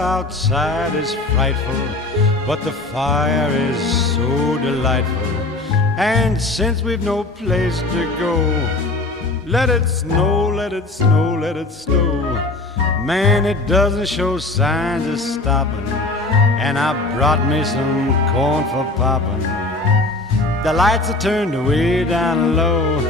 outside is frightful, but the fire is so delightful. And since we've no place to go, let it snow, let it snow, let it snow. Man, it doesn't show signs of stopping, and I brought me some corn for popping. The lights are turned way down low,